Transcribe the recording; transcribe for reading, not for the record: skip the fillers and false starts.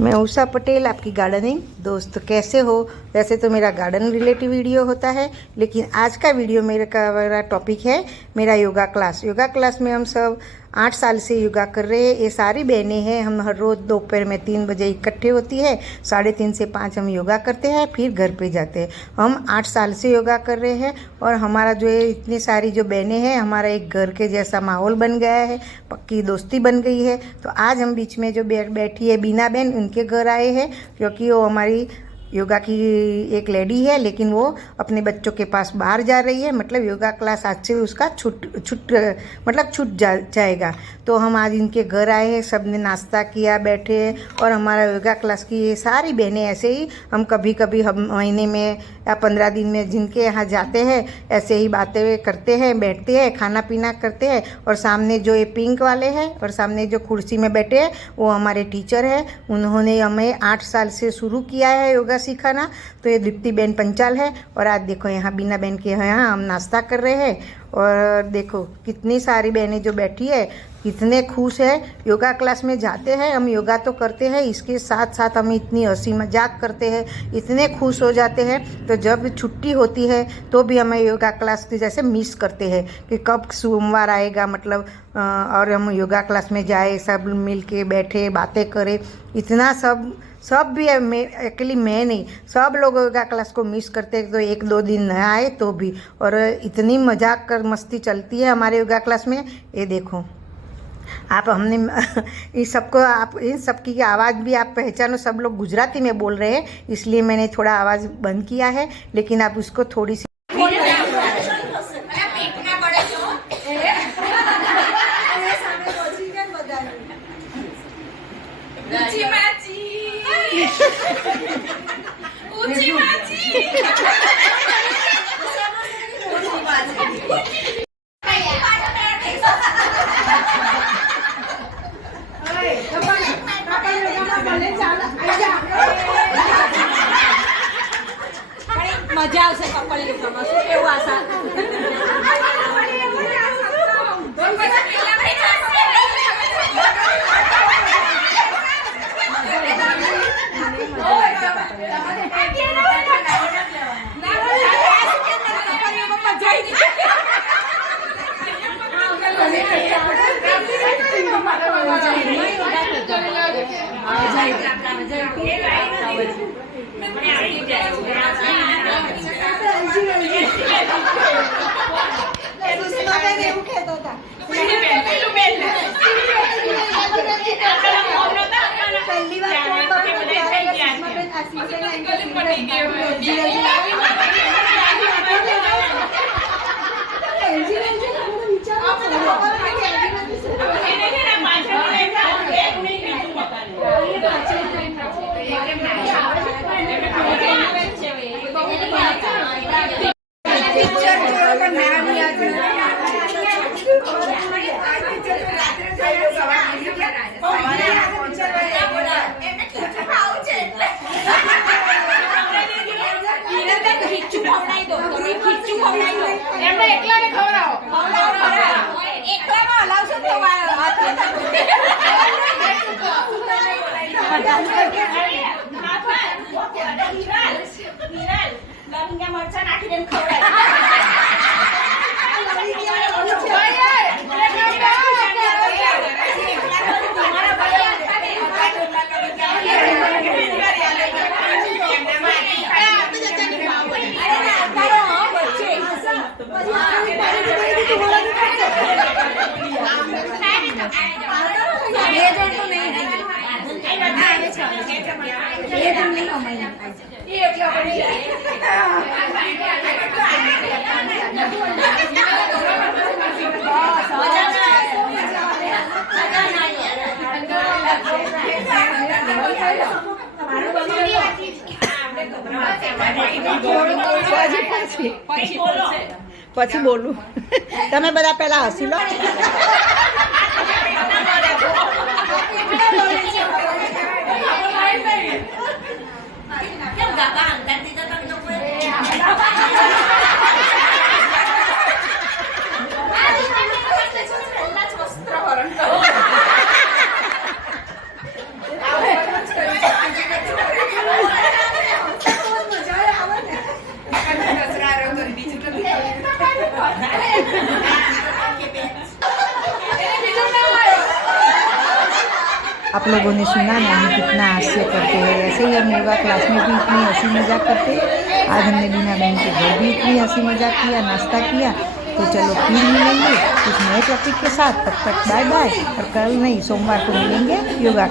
मैं उषा पटेल, आपकी गार्डनिंग दोस्त। कैसे हो? वैसे तो मेरा गार्डन रिलेटिव वीडियो होता है, लेकिन आज का वीडियो मेरा टॉपिक है मेरा योगा क्लास। योगा क्लास में हम सब 8 साल से योगा कर रहे हैं। ये सारी बहनें हैं। हम हर रोज़ दोपहर में 3 बजे इकट्ठे होती है। 3:30 से 5 हम योगा करते हैं, फिर घर पे जाते हैं। हम 8 साल से योगा कर रहे हैं और हमारा जो है इतनी सारी जो बहनें हैं, हमारा एक घर के जैसा माहौल बन गया है, पक्की दोस्ती बन गई है। तो आज हम बीच में जो बैठी है बीना बहन, उनके घर आए हैं, क्योंकि वो हमारी योगा की एक लेडी है, लेकिन वो अपने बच्चों के पास बाहर जा रही है। मतलब योगा क्लास आज से उसका छूट जाएगा। तो हम आज इनके घर आए हैं, सब ने नाश्ता किया, बैठे हैं और हमारा योगा क्लास की ये सारी बहनें ऐसे ही हम कभी हम महीने में या 15 दिन में जिनके यहाँ जाते हैं, ऐसे ही बातें करते हैं, बैठते हैं, खाना पीना करते हैं। और सामने जो ये पिंक वाले हैं और सामने जो कुर्सी में बैठे हैं, वो हमारे टीचर हैं। उन्होंने हमें 8 साल से शुरू किया है योगा सिखाना। तो ये दीप्ति बहन पंचाल है। और आज देखो यहाँ बीना बहन के यहाँ हम नाश्ता कर रहे हैं। और देखो कितनी सारी बहनें जो बैठी है, कितने खुश है। योगा क्लास में जाते हैं, हम योगा तो करते हैं, इसके साथ साथ हम इतनी हंसी मजाक करते हैं, इतने खुश हो जाते हैं। तो जब छुट्टी होती है तो भी हमें योगा क्लास की जैसे मिस करते हैं कि कब सोमवार आएगा, मतलब और हम योगा क्लास में जाए, सब मिल के बैठे, बातें करें। इतना सब भी है, मैं अकेली मैं नहीं, सब लोग योगा क्लास को मिस करते हैं। तो 1-2 दिन न आए तो भी, और इतनी मजाक कर मस्ती चलती है हमारे योगा क्लास में। ये देखो आप, हमने इस सबको, आप इन सबकी आवाज़ भी आप पहचानो। सब लोग गुजराती में बोल रहे हैं, इसलिए मैंने थोड़ा आवाज़ बंद किया है, लेकिन आप उसको थोड़ी सी मजा आवશે કપલ યોગામાં. શું કેવું આશા? પછી બોલું. તમે બધા પહેલા હસી લો. आप लोगों ने सुना ना हम कितना हास्य करते हैं, ऐसे ही हम योगा क्लास में भी इतनी हंसी मजाक करते हैं। आज हमने बीना बहन के घर भी इतनी हंसी मजाक किया, नाश्ता किया। तो चलो फिर मिलेंगे कुछ नए टॉपिक के साथ, तब तक बाय बाय। और कल नहीं, सोमवार को मिलेंगे योगा।